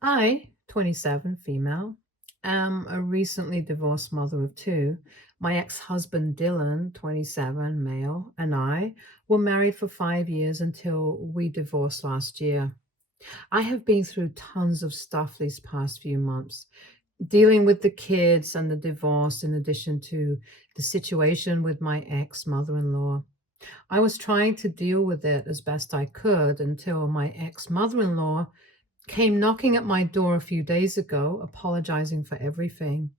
I, 27, female, am a recently divorced mother of two. My ex-husband Dylan, 27, male, and I were married for 5 years until we divorced last year. I have been through tons of stuff these past few months, dealing with the kids and the divorce, in addition to the situation with my ex mother in law. I was trying to deal with it as best I could until my ex mother in law came knocking at my door a few days ago, apologizing for everything.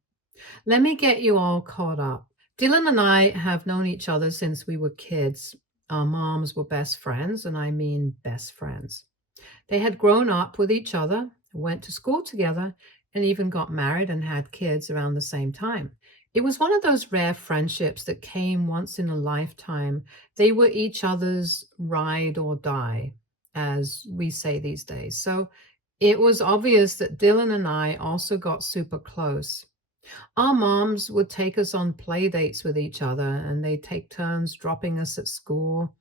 Let me get you all caught up. Dylan and I have known each other since we were kids. Our moms were best friends, and I mean best friends. They had grown up with each other, went to school together, and even got married and had kids around the same time. It was one of those rare friendships that came once in a lifetime. They were each other's ride or die, as we say these days. So it was obvious that Dylan and I also got super close. Our moms would take us on play dates with each other, and they'd take turns dropping us at school,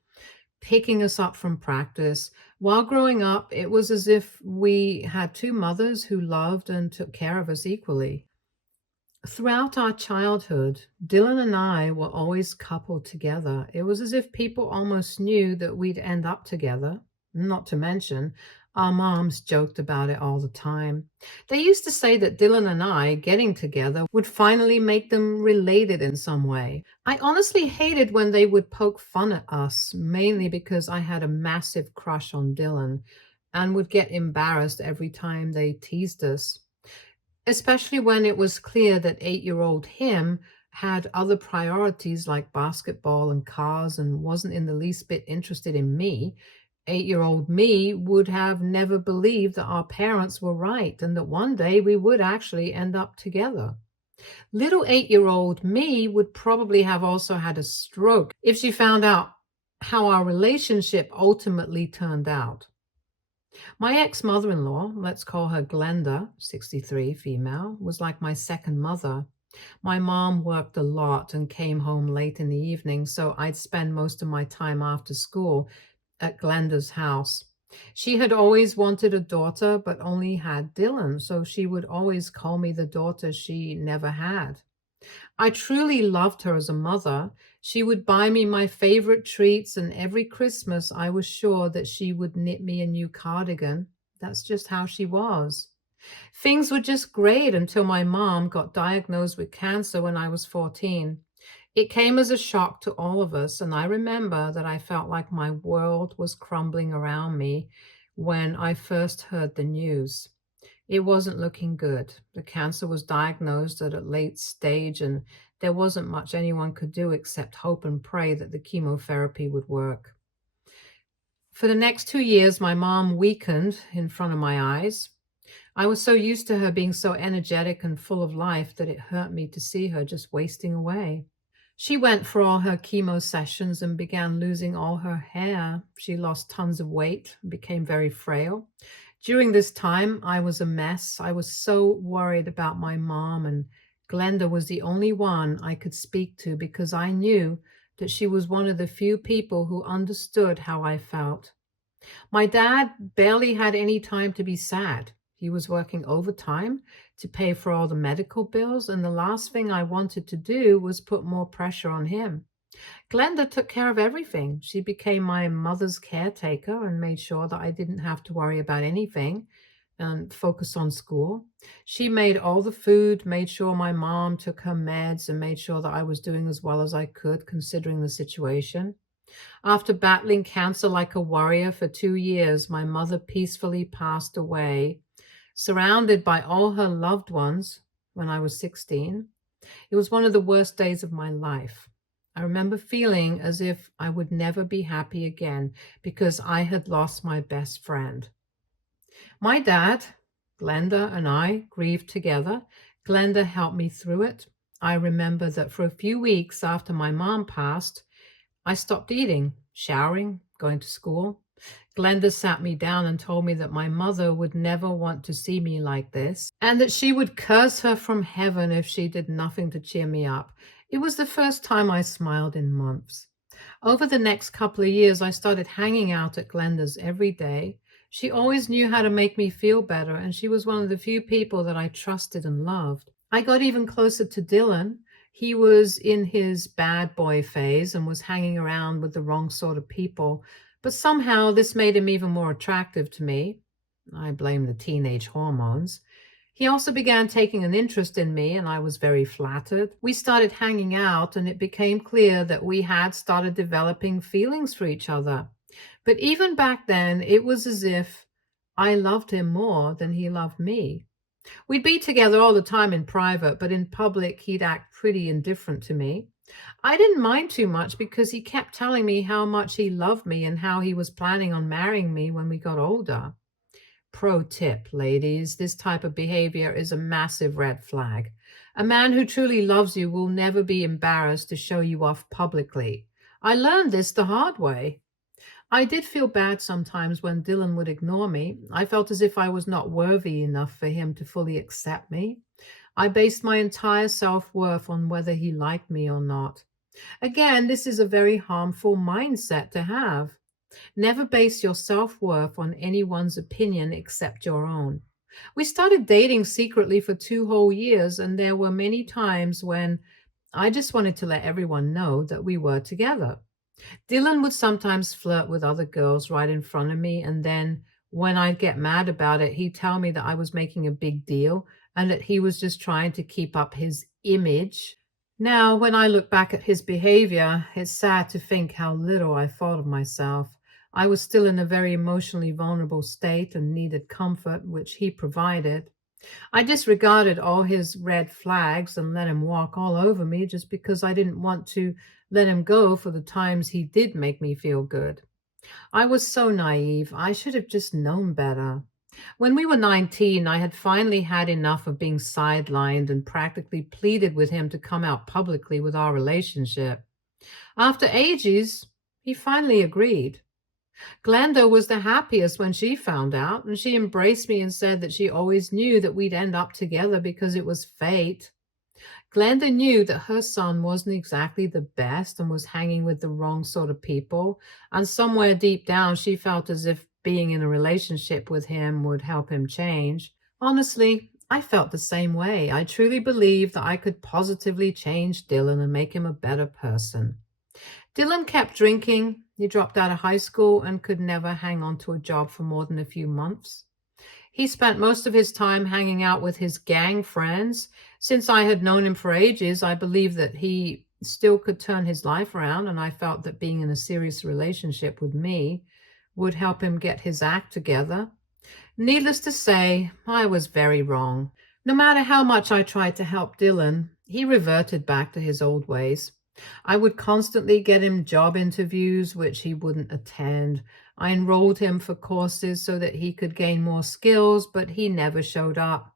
picking us up from practice. While growing up, it was as if we had two mothers who loved and took care of us equally. Throughout our childhood, Dylan and I were always coupled together. It was as if people almost knew that we'd end up together. Not to mention, our moms joked about it all the time. They used to say that Dylan and I getting together would finally make them related in some way. I honestly hated when they would poke fun at us, mainly because I had a massive crush on Dylan and would get embarrassed every time they teased us, especially when it was clear that 8-year-old him had other priorities like basketball and cars and wasn't in the least bit interested in me. 8-year-old me would have never believed that our parents were right and that one day we would actually end up together. Little 8-year-old me would probably have also had a stroke if she found out how our relationship ultimately turned out. My ex-mother-in-law, let's call her Glenda, 63, female, was like my second mother. My mom worked a lot and came home late in the evening, so I'd spend most of my time after school at Glenda's house. She had always wanted a daughter, but only had Dylan, so she would always call me the daughter she never had. I truly loved her as a mother. She would buy me my favorite treats, and every Christmas I was sure that she would knit me a new cardigan. That's just how she was. Things were just great until my mom got diagnosed with cancer when I was 14. It came as a shock to all of us, and I remember that I felt like my world was crumbling around me when I first heard the news. It wasn't looking good. The cancer was diagnosed at a late stage, and there wasn't much anyone could do except hope and pray that the chemotherapy would work. For the next 2 years, my mom weakened in front of my eyes. I was so used to her being so energetic and full of life that it hurt me to see her just wasting away. She went for all her chemo sessions and began losing all her hair. She lost tons of weight, became very frail. During this time, I was a mess. I was so worried about my mom, and Glenda was the only one I could speak to because I knew that she was one of the few people who understood how I felt. My dad barely had any time to be sad. He was working overtime to pay for all the medical bills, and the last thing I wanted to do was put more pressure on him. Glenda took care of everything. She became my mother's caretaker and made sure that I didn't have to worry about anything and focus on school. She made all the food, made sure my mom took her meds, and made sure that I was doing as well as I could considering the situation. After battling cancer like a warrior for 2 years, my mother peacefully passed away, surrounded by all her loved ones when I was 16. It was one of the worst days of my life. I remember feeling as if I would never be happy again because I had lost my best friend. My dad, Glenda, and I grieved together. Glenda helped me through it. I remember that for a few weeks after my mom passed, I stopped eating, showering, going to school. Glenda sat me down and told me that my mother would never want to see me like this and that she would curse her from heaven if she did nothing to cheer me up. It was the first time I smiled in months. Over the next couple of years, I started hanging out at Glenda's every day. She always knew how to make me feel better, and she was one of the few people that I trusted and loved. I got even closer to Dylan. He was in his bad boy phase and was hanging around with the wrong sort of people, but somehow this made him even more attractive to me. I blame the teenage hormones. He also began taking an interest in me, and I was very flattered. We started hanging out, and it became clear that we had started developing feelings for each other. But even back then, it was as if I loved him more than he loved me. We'd be together all the time in private, but in public, he'd act pretty indifferent to me. I didn't mind too much because he kept telling me how much he loved me and how he was planning on marrying me when we got older. Pro tip, ladies, this type of behavior is a massive red flag. A man who truly loves you will never be embarrassed to show you off publicly. I learned this the hard way. I did feel bad sometimes when Dylan would ignore me. I felt as if I was not worthy enough for him to fully accept me. I based my entire self worth on whether he liked me or not. Again, this is a very harmful mindset to have. Never base your self worth on anyone's opinion except your own. We started dating secretly for 2 whole years, and there were many times when I just wanted to let everyone know that we were together. Dylan would sometimes flirt with other girls right in front of me, and then when I'd get mad about it, he'd tell me that I was making a big deal and that he was just trying to keep up his image. Now, when I look back at his behavior, it's sad to think how little I thought of myself. I was still in a very emotionally vulnerable state and needed comfort, which he provided. I disregarded all his red flags and let him walk all over me just because I didn't want to let him go for the times he did make me feel good. I was so naive. I should have just known better. When we were 19, I had finally had enough of being sidelined and practically pleaded with him to come out publicly with our relationship. After ages, he finally agreed. Glenda was the happiest when she found out, and she embraced me and said that she always knew that we'd end up together because it was fate. Glenda knew that her son wasn't exactly the best and was hanging with the wrong sort of people, and somewhere deep down she felt as if being in a relationship with him would help him change. Honestly, I felt the same way. I truly believed that I could positively change Dylan and make him a better person. Dylan kept drinking. He dropped out of high school and could never hang on to a job for more than a few months. He spent most of his time hanging out with his gang friends. Since I had known him for ages, I believed that he still could turn his life around, and I felt that being in a serious relationship with me would help him get his act together. Needless to say, I was very wrong. No matter how much I tried to help Dylan, he reverted back to his old ways. I would constantly get him job interviews, which he wouldn't attend. I enrolled him for courses so that he could gain more skills, but he never showed up.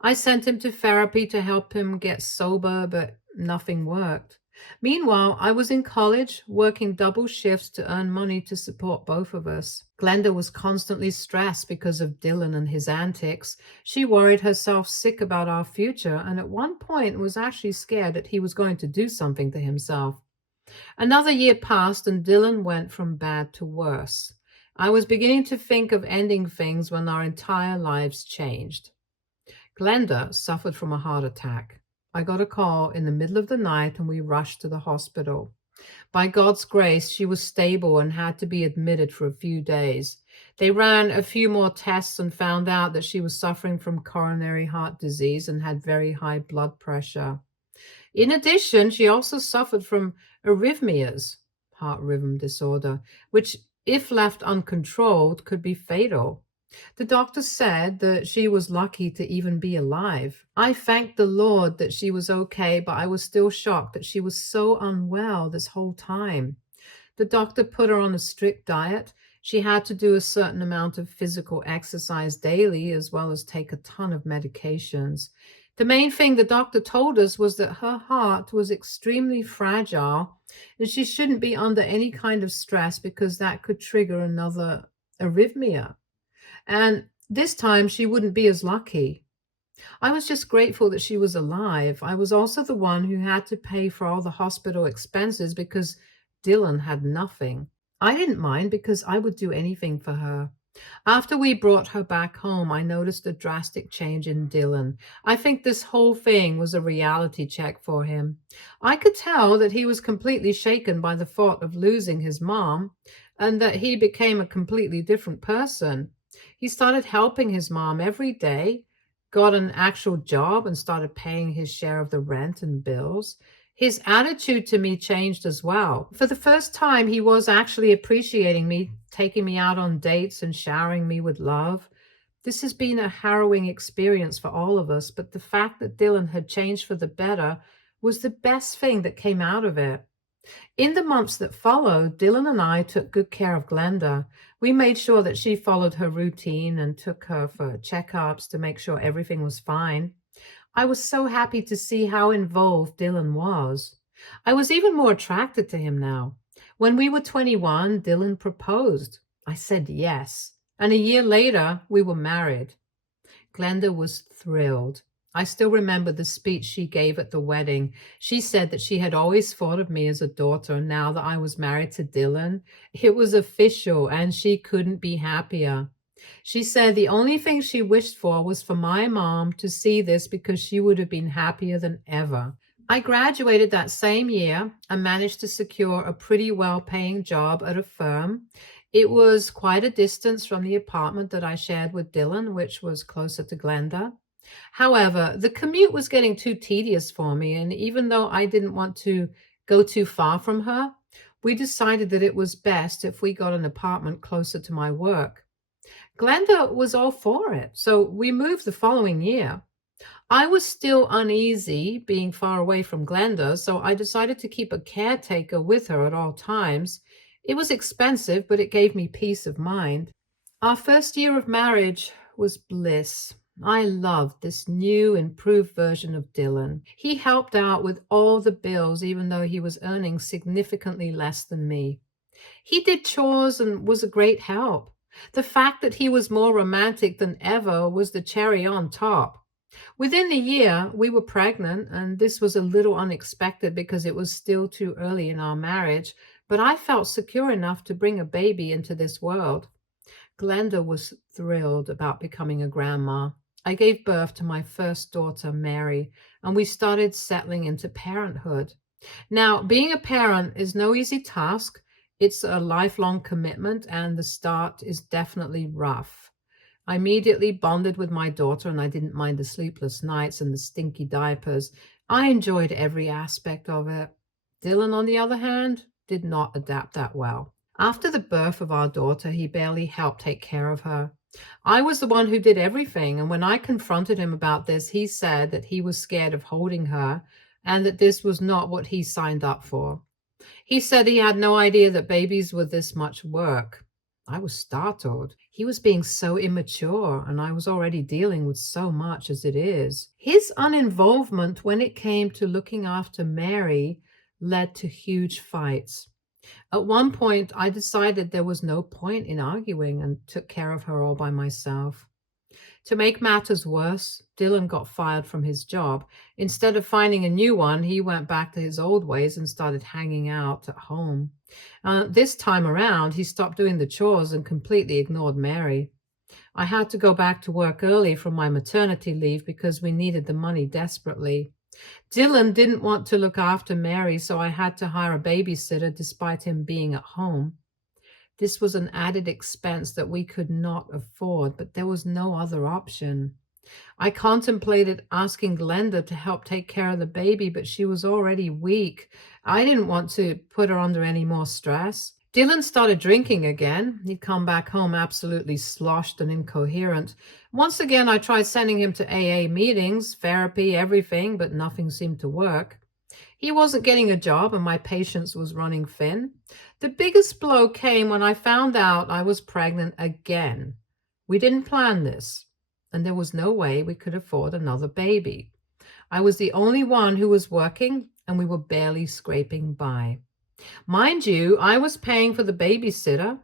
I sent him to therapy to help him get sober, but nothing worked. Meanwhile, I was in college working double shifts to earn money to support both of us. Glenda was constantly stressed because of Dylan and his antics. She worried herself sick about our future and at one point was actually scared that he was going to do something to himself. Another year passed and Dylan went from bad to worse. I was beginning to think of ending things when our entire lives changed. Glenda suffered from a heart attack. I got a call in the middle of the night and we rushed to the hospital. By God's grace, she was stable and had to be admitted for a few days. They ran a few more tests and found out that she was suffering from coronary heart disease and had very high blood pressure. In addition, she also suffered from arrhythmias, heart rhythm disorder, which, if left uncontrolled, could be fatal. The doctor said that she was lucky to even be alive. I thanked the Lord that she was okay, but I was still shocked that she was so unwell this whole time. The doctor put her on a strict diet. She had to do a certain amount of physical exercise daily, as well as take a ton of medications. The main thing the doctor told us was that her heart was extremely fragile and she shouldn't be under any kind of stress because that could trigger another arrhythmia. And this time she wouldn't be as lucky. I was just grateful that she was alive. I was also the one who had to pay for all the hospital expenses because Dylan had nothing. I didn't mind because I would do anything for her. After we brought her back home, I noticed a drastic change in Dylan. I think this whole thing was a reality check for him. I could tell that he was completely shaken by the thought of losing his mom and that he became a completely different person. He started helping his mom every day, got an actual job, and started paying his share of the rent and bills. His attitude to me changed as well. For the first time, he was actually appreciating me, taking me out on dates and showering me with love. This has been a harrowing experience for all of us, but the fact that Dylan had changed for the better was the best thing that came out of it. In the months that followed, Dylan and I took good care of Glenda. We made sure that she followed her routine and took her for checkups to make sure everything was fine. I was so happy to see how involved Dylan was. I was even more attracted to him now. When we were 21, Dylan proposed. I said yes. And a year later, we were married. Glenda was thrilled. I still remember the speech she gave at the wedding. She said that she had always thought of me as a daughter, and now that I was married to Dylan, it was official and she couldn't be happier. She said the only thing she wished for was for my mom to see this because she would have been happier than ever. I graduated that same year and managed to secure a pretty well-paying job at a firm. It was quite a distance from the apartment that I shared with Dylan, which was closer to Glenda. However, the commute was getting too tedious for me, and even though I didn't want to go too far from her, we decided that it was best if we got an apartment closer to my work. Glenda was all for it, so we moved the following year. I was still uneasy being far away from Glenda, so I decided to keep a caretaker with her at all times. It was expensive, but it gave me peace of mind. Our first year of marriage was bliss. I loved this new, improved version of Dylan. He helped out with all the bills, even though he was earning significantly less than me. He did chores and was a great help. The fact that he was more romantic than ever was the cherry on top. Within a year, we were pregnant, and this was a little unexpected because it was still too early in our marriage, but I felt secure enough to bring a baby into this world. Glenda was thrilled about becoming a grandma. I gave birth to my first daughter, Mary, and we started settling into parenthood. Now, being a parent is no easy task. It's a lifelong commitment, and the start is definitely rough. I immediately bonded with my daughter, and I didn't mind the sleepless nights and the stinky diapers. I enjoyed every aspect of it. Dylan, on the other hand, did not adapt that well. After the birth of our daughter, he barely helped take care of her. I was the one who did everything, and when I confronted him about this, he said that he was scared of holding her and that this was not what he signed up for. He said he had no idea that babies were this much work. I was startled. He was being so immature, and I was already dealing with so much as it is. His uninvolvement when it came to looking after Mary led to huge fights. At one point, I decided there was no point in arguing and took care of her all by myself. To make matters worse, Dylan got fired from his job. Instead of finding a new one, he went back to his old ways and started hanging out at home. This time around, he stopped doing the chores and completely ignored Mary. I had to go back to work early from my maternity leave because we needed the money desperately. Dylan didn't want to look after Mary, so I had to hire a babysitter despite him being at home. This was an added expense that we could not afford, but there was no other option. I contemplated asking Glenda to help take care of the baby, but she was already weak. I didn't want to put her under any more stress. Dylan started drinking again. He'd come back home absolutely sloshed and incoherent. Once again, I tried sending him to AA meetings, therapy, everything, but nothing seemed to work. He wasn't getting a job, and my patience was running thin. The biggest blow came when I found out I was pregnant again. We didn't plan this, and there was no way we could afford another baby. I was the only one who was working, and we were barely scraping by. Mind you, I was paying for the babysitter,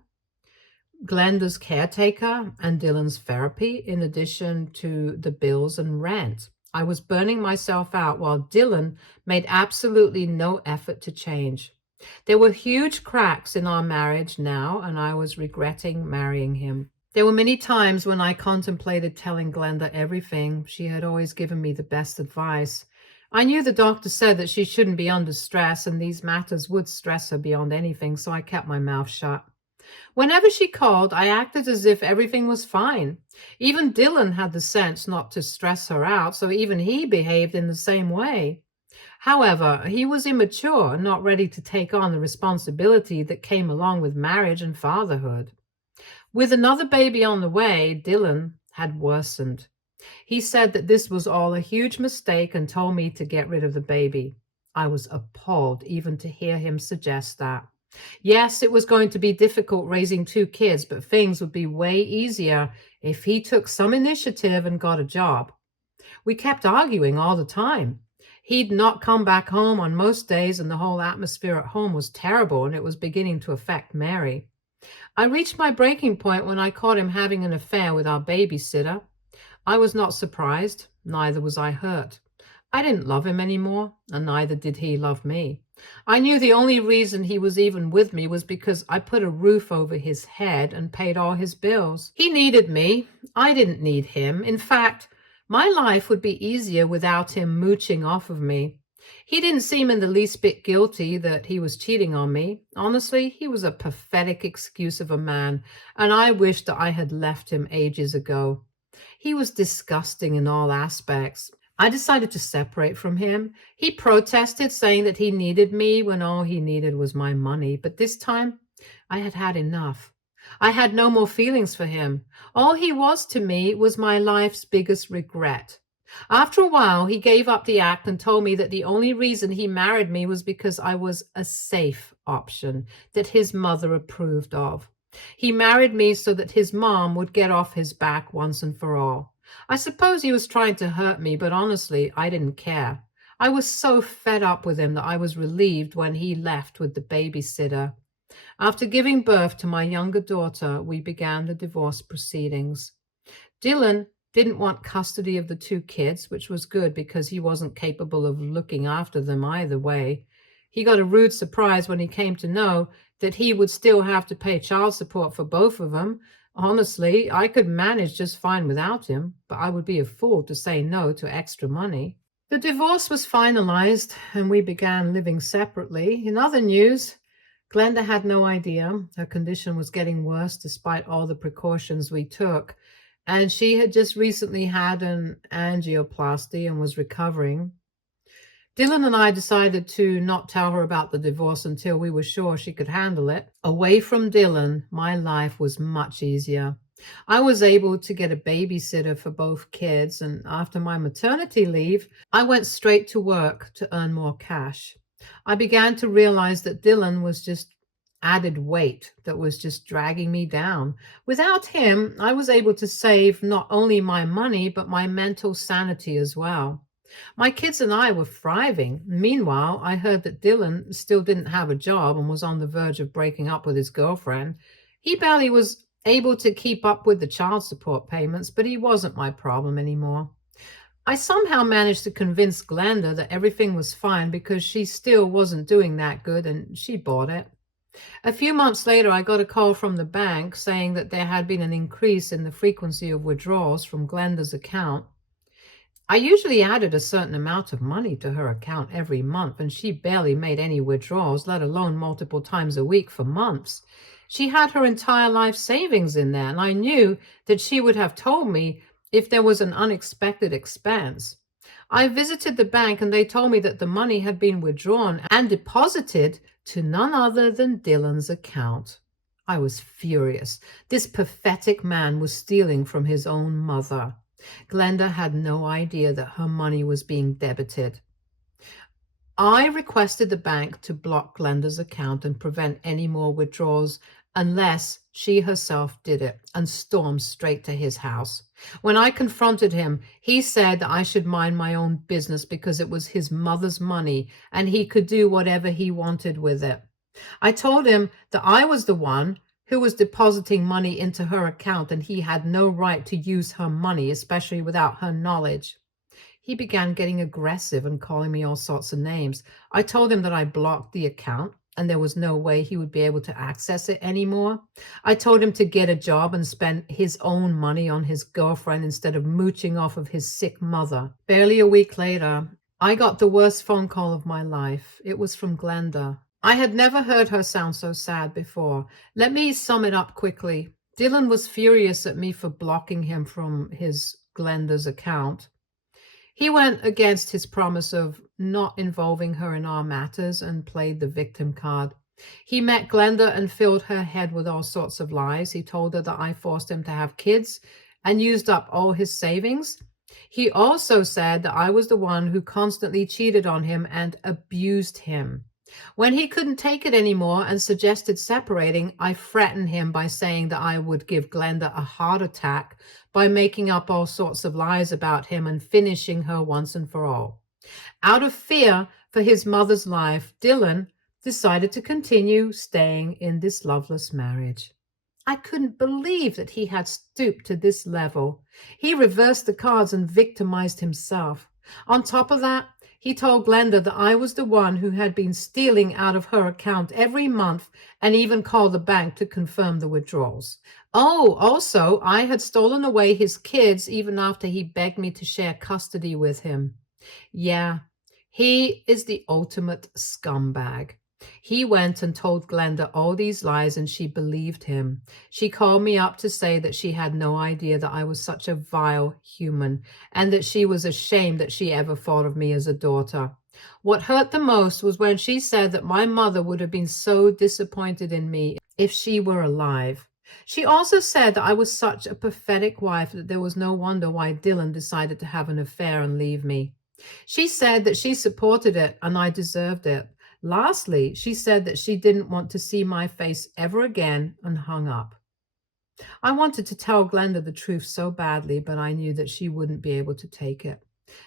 Glenda's caretaker, and Dylan's therapy, in addition to the bills and rent. I was burning myself out while Dylan made absolutely no effort to change. There were huge cracks in our marriage now, and I was regretting marrying him. There were many times when I contemplated telling Glenda everything. She had always given me the best advice. I knew the doctor said that she shouldn't be under stress, and these matters would stress her beyond anything, so I kept my mouth shut. Whenever she called, I acted as if everything was fine. Even Dylan had the sense not to stress her out, so even he behaved in the same way. However, he was immature, not ready to take on the responsibility that came along with marriage and fatherhood. With another baby on the way, Dylan had worsened. He said that this was all a huge mistake and told me to get rid of the baby. I was appalled even to hear him suggest that. Yes, it was going to be difficult raising two kids, but things would be way easier if he took some initiative and got a job. We kept arguing all the time. He'd not come back home on most days, and the whole atmosphere at home was terrible, and it was beginning to affect Mary. I reached my breaking point when I caught him having an affair with our babysitter. I was not surprised, neither was I hurt. I didn't love him anymore, and neither did he love me. I knew the only reason he was even with me was because I put a roof over his head and paid all his bills. He needed me. I didn't need him. In fact, my life would be easier without him mooching off of me. He didn't seem in the least bit guilty that he was cheating on me. Honestly, he was a pathetic excuse of a man, and I wished that I had left him ages ago. He was disgusting in all aspects. I decided to separate from him. He protested, saying that he needed me when all he needed was my money. But this time, I had had enough. I had no more feelings for him. All he was to me was my life's biggest regret. After a while, he gave up the act and told me that the only reason he married me was because I was a safe option that his mother approved of. He married me so that his mom would get off his back once and for all. I suppose he was trying to hurt me, but honestly, I didn't care. I was so fed up with him that I was relieved when he left with the babysitter. After giving birth to my younger daughter, we began the divorce proceedings. Dylan didn't want custody of the two kids, which was good because he wasn't capable of looking after them either way. He got a rude surprise when he came to know that he would still have to pay child support for both of them. Honestly, I could manage just fine without him, but I would be a fool to say no to extra money. The divorce was finalized and we began living separately. In other news, Glenda had no idea her condition was getting worse despite all the precautions we took, and she had just recently had an angioplasty and was recovering. Dylan and I decided to not tell her about the divorce until we were sure she could handle it. Away from Dylan, my life was much easier. I was able to get a babysitter for both kids, and after my maternity leave, I went straight to work to earn more cash. I began to realize that Dylan was just added weight that was just dragging me down. Without him, I was able to save not only my money, but my mental sanity as well. My kids and I were thriving. Meanwhile, I heard that Dylan still didn't have a job and was on the verge of breaking up with his girlfriend. He barely was able to keep up with the child support payments, but he wasn't my problem anymore. I somehow managed to convince Glenda that everything was fine because she still wasn't doing that good, and she bought it. A few months later, I got a call from the bank saying that there had been an increase in the frequency of withdrawals from Glenda's account. I usually added a certain amount of money to her account every month, and she barely made any withdrawals, let alone multiple times a week for months. She had her entire life savings in there, and I knew that she would have told me if there was an unexpected expense. I visited the bank, and they told me that the money had been withdrawn and deposited to none other than Dylan's account. I was furious. This pathetic man was stealing from his own mother. Glenda had no idea that her money was being debited. I requested the bank to block Glenda's account and prevent any more withdrawals unless she herself did it, and stormed straight to his house. When I confronted him, he said that I should mind my own business because it was his mother's money and he could do whatever he wanted with it. I told him that I was the one who was depositing money into her account and he had no right to use her money, especially without her knowledge. He began getting aggressive and calling me all sorts of names. I told him that I blocked the account and there was no way he would be able to access it anymore. I told him to get a job and spend his own money on his girlfriend instead of mooching off of his sick mother. Barely a week later, I got the worst phone call of my life. It was from Glenda. I had never heard her sound so sad before. Let me sum it up quickly. Dylan was furious at me for blocking him from his Glenda's account. He went against his promise of not involving her in our matters and played the victim card. He met Glenda and filled her head with all sorts of lies. He told her that I forced him to have kids and used up all his savings. He also said that I was the one who constantly cheated on him and abused him. When he couldn't take it anymore and suggested separating, I threatened him by saying that I would give Glenda a heart attack by making up all sorts of lies about him and finishing her once and for all. Out of fear for his mother's life, Dylan decided to continue staying in this loveless marriage. I couldn't believe that he had stooped to this level. He reversed the cards and victimized himself. On top of that, he told Glenda that I was the one who had been stealing out of her account every month and even called the bank to confirm the withdrawals. Oh, also, I had stolen away his kids even after he begged me to share custody with him. Yeah, he is the ultimate scumbag. He went and told Glenda all these lies and she believed him. She called me up to say that she had no idea that I was such a vile human and that she was ashamed that she ever thought of me as a daughter. What hurt the most was when she said that my mother would have been so disappointed in me if she were alive. She also said that I was such a pathetic wife that there was no wonder why Dylan decided to have an affair and leave me. She said that she supported it and I deserved it. Lastly, she said that she didn't want to see my face ever again and hung up. I wanted to tell Glenda the truth so badly, but I knew that she wouldn't be able to take it.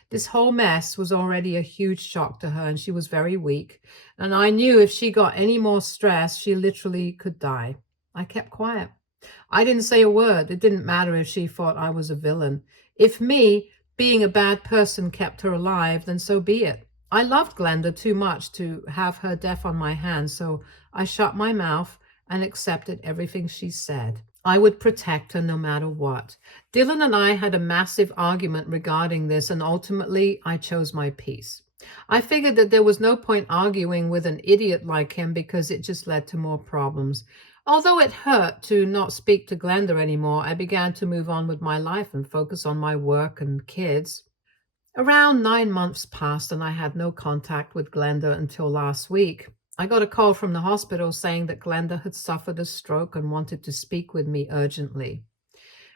This whole mess was already a huge shock to her and she was very weak. And I knew if she got any more stress, she literally could die. I kept quiet. I didn't say a word. It didn't matter if she thought I was a villain. If me being a bad person kept her alive, then so be it. I loved Glenda too much to have her death on my hands, so I shut my mouth and accepted everything she said. I would protect her no matter what. Dylan and I had a massive argument regarding this, and ultimately I chose my peace. I figured that there was no point arguing with an idiot like him because it just led to more problems. Although it hurt to not speak to Glenda anymore, I began to move on with my life and focus on my work and kids. Around 9 months passed and I had no contact with Glenda until last week. I got a call from the hospital saying that Glenda had suffered a stroke and wanted to speak with me urgently.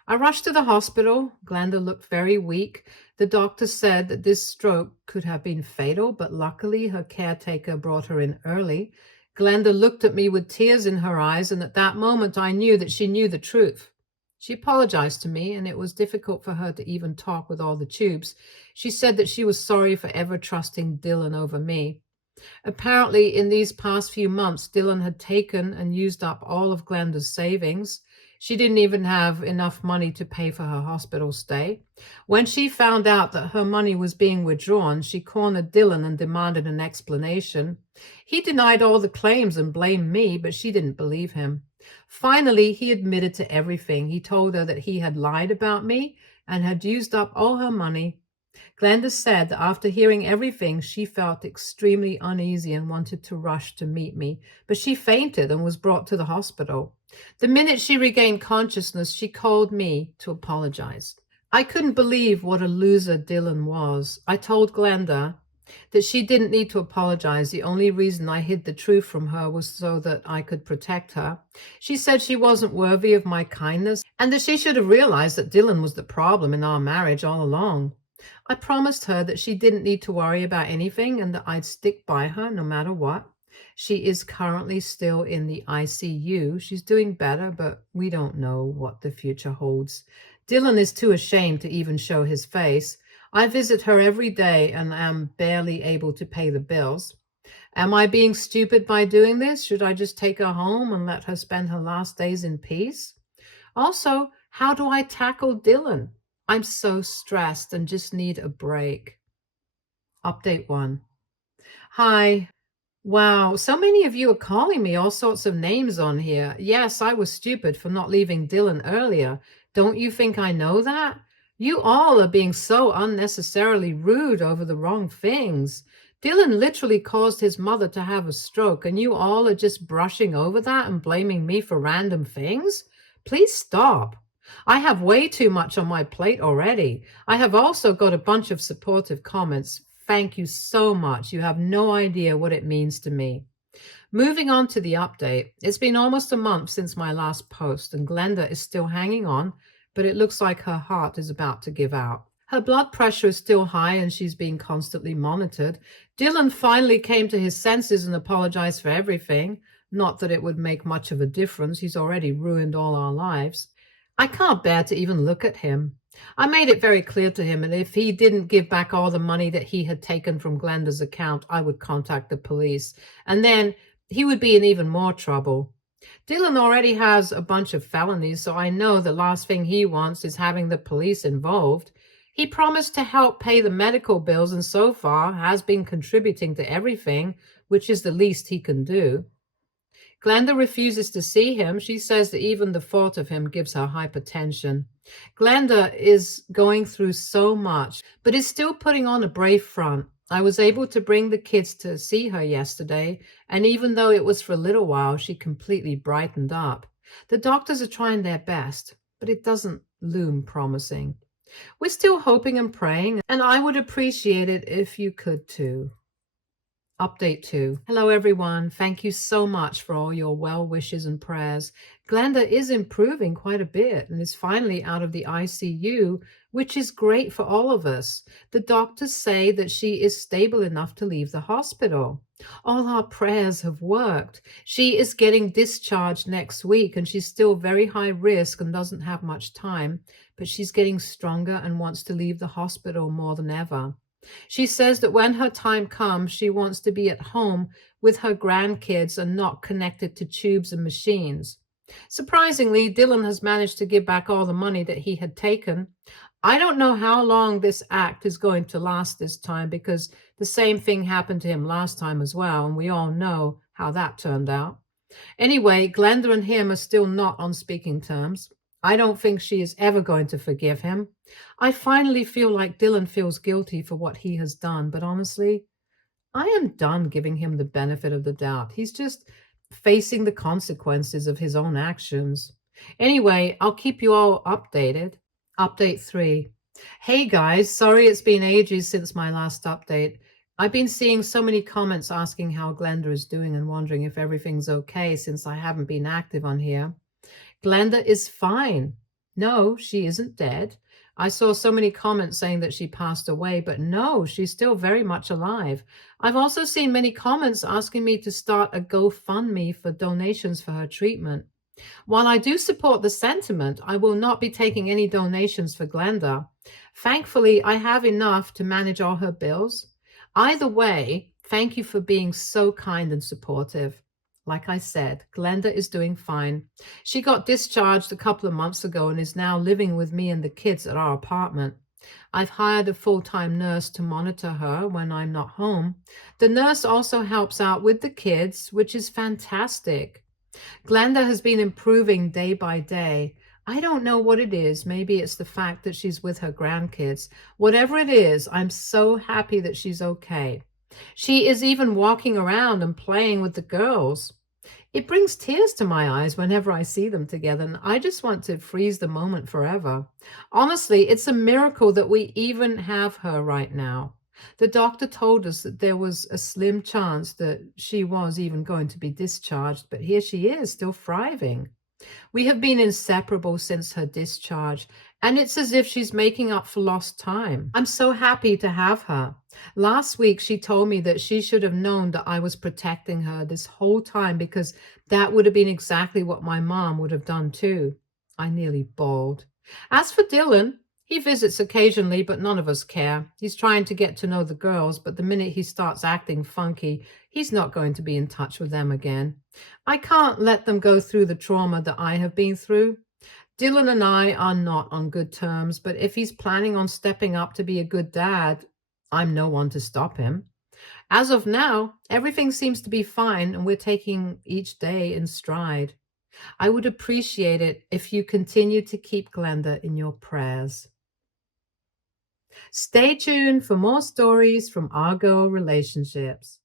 I rushed to the hospital. Glenda looked very weak. The doctor said that this stroke could have been fatal, but luckily her caretaker brought her in early. Glenda looked at me with tears in her eyes, and at that moment I knew that she knew the truth. She apologized to me, and it was difficult for her to even talk with all the tubes. She said that she was sorry for ever trusting Dylan over me. Apparently, in these past few months, Dylan had taken and used up all of Glenda's savings. She didn't even have enough money to pay for her hospital stay. When she found out that her money was being withdrawn, she cornered Dylan and demanded an explanation. He denied all the claims and blamed me, but she didn't believe him. Finally, he admitted to everything. He told her that he had lied about me and had used up all her money. Glenda said that after hearing everything, she felt extremely uneasy and wanted to rush to meet me, but she fainted and was brought to the hospital. The minute she regained consciousness, she called me to apologize. I couldn't believe what a loser Dylan was. I told Glenda that she didn't need to apologize. The only reason I hid the truth from her was so that I could protect her. She said she wasn't worthy of my kindness and that she should have realized that Dylan was the problem in our marriage all along. I promised her that she didn't need to worry about anything and that I'd stick by her no matter what. She is currently still in the ICU. She's doing better, but we don't know what the future holds. Dylan is too ashamed to even show his face. I visit her every day and am barely able to pay the bills. Am I being stupid by doing this? Should I just take her home and let her spend her last days in peace? Also, how do I tackle Dylan? I'm so stressed and just need a break. Update 1. Hi. Wow, so many of you are calling me all sorts of names on here. Yes, I was stupid for not leaving Dylan earlier. Don't you think I know that? You all are being so unnecessarily rude over the wrong things. Dylan literally caused his mother to have a stroke, and you all are just brushing over that and blaming me for random things? Please stop. I have way too much on my plate already. I have also got a bunch of supportive comments. Thank you so much. You have no idea what it means to me. Moving on to the update. It's been almost a month since my last post, and Glenda is still hanging on, but it looks like her heart is about to give out. Her blood pressure is still high and she's being constantly monitored. Dylan finally came to his senses and apologized for everything. Not that it would make much of a difference. He's already ruined all our lives. I can't bear to even look at him. I made it very clear to him, and if he didn't give back all the money that he had taken from Glenda's account, I would contact the police. And then he would be in even more trouble. Dylan already has a bunch of felonies, so I know the last thing he wants is having the police involved. He promised to help pay the medical bills and so far has been contributing to everything, which is the least he can do. Glenda refuses to see him. She says that even the thought of him gives her hypertension. Glenda is going through so much, but is still putting on a brave front. I was able to bring the kids to see her yesterday, and even though it was for a little while, she completely brightened up. The doctors are trying their best, but it doesn't loom promising. We're still hoping and praying, and I would appreciate it if you could too. Update 2. Hello, everyone. Thank you so much for all your well wishes and prayers. Glenda is improving quite a bit and is finally out of the ICU, which is great for all of us. The doctors say that she is stable enough to leave the hospital. All our prayers have worked. She is getting discharged next week and she's still very high risk and doesn't have much time, but she's getting stronger and wants to leave the hospital more than ever. She says that when her time comes, she wants to be at home with her grandkids and not connected to tubes and machines. Surprisingly, Dylan has managed to give back all the money that he had taken. I don't know how long this act is going to last this time because the same thing happened to him last time as well, and we all know how that turned out. Anyway, Glenda and him are still not on speaking terms. I don't think she is ever going to forgive him. I finally feel like Dylan feels guilty for what he has done, but honestly, I am done giving him the benefit of the doubt. He's just facing the consequences of his own actions. Anyway, I'll keep you all updated. Update 3. Hey guys, sorry it's been ages since my last update. I've been seeing so many comments asking how Glenda is doing and wondering if everything's okay since I haven't been active on here. Glenda is fine. No, she isn't dead. I saw so many comments saying that she passed away, but no, she's still very much alive. I've also seen many comments asking me to start a GoFundMe for donations for her treatment. While I do support the sentiment, I will not be taking any donations for Glenda. Thankfully, I have enough to manage all her bills. Either way, thank you for being so kind and supportive. Like I said, Glenda is doing fine. She got discharged a couple of months ago and is now living with me and the kids at our apartment. I've hired a full-time nurse to monitor her when I'm not home. The nurse also helps out with the kids, which is fantastic. Glenda has been improving day by day. I don't know what it is. Maybe it's the fact that she's with her grandkids. Whatever it is, I'm so happy that she's okay. She is even walking around and playing with the girls. It brings tears to my eyes whenever I see them together, and I just want to freeze the moment forever. Honestly, it's a miracle that we even have her right now. The doctor told us that there was a slim chance that she was even going to be discharged, but here she is, still thriving. We have been inseparable since her discharge, and it's as if she's making up for lost time. I'm so happy to have her. Last week, she told me that she should have known that I was protecting her this whole time because that would have been exactly what my mom would have done too. I nearly bawled. As for Dylan, he visits occasionally, but none of us care. He's trying to get to know the girls, but the minute he starts acting funky, he's not going to be in touch with them again. I can't let them go through the trauma that I have been through. Dylan and I are not on good terms, but if he's planning on stepping up to be a good dad, I'm no one to stop him. As of now, everything seems to be fine and we're taking each day in stride. I would appreciate it if you continue to keep Glenda in your prayers. Stay tuned for more stories from Argo Relationships.